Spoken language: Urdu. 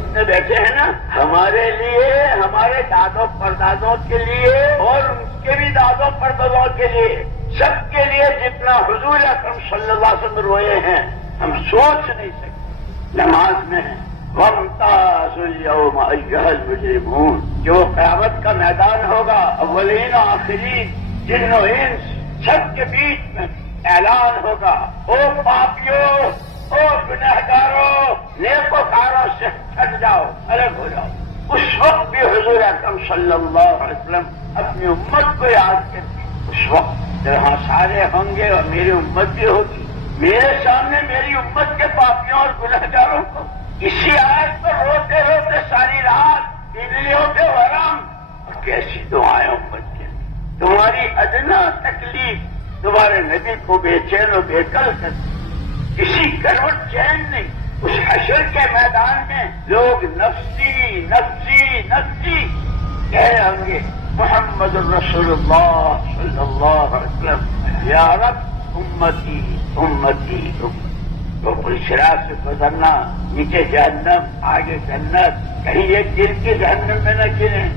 جتنے بیٹھے ہیں نا، ہمارے لیے، ہمارے دادوں پردادوں کے لیے اور اس کے بھی دادوں پردادوں کے لیے، سب کے لیے جتنا حضور اکرم صلی اللہ علیہ وسلم روئے ہیں ہم سوچ نہیں سکتے۔ نماز میں وَامْتَازُوا الْيَوْمَ أَيُّهَا الْمُجْرِمُونَ، جو قیامت کا میدان ہوگا، اولین و آخرین، جن و انس سب کے بیچ میں اعلان ہوگا، او پاپیو، او گنہگاروں، نیکوکاروں سے ہٹ جاؤ، الگ ہو جاؤ۔ اس وقت بھی حضور اکرم صلی اللہ علیہ وسلم اپنی امت کو یاد کرتے، اس وقت جہاں سارے ہوں گے اور میری امت بھی ہوگی، میرے سامنے میری امت کے پاپیوں اور گنہگاروں کو اسی آیت پر روتے روتے ساری رات، بجلیوں کے ورم، اور کیسی دعائیں امت کے، تمہاری ادنا تکلیف تمہارے نبی کو بے چین و بے کل کر، کسی کروٹ چین نہیں۔ اس حشر کے میدان میں لوگ نفسی نفسی نفسی کہہ ہوں گے، محمد الرسول اللہ صلی اللہ علیہ وسلم یا رب امتی امتی امتی۔ تو پل صراط سے گزرنا، نیچے جہنم، آگے جنت، کہیں ایک دل کی جہنم میں نہ گریں۔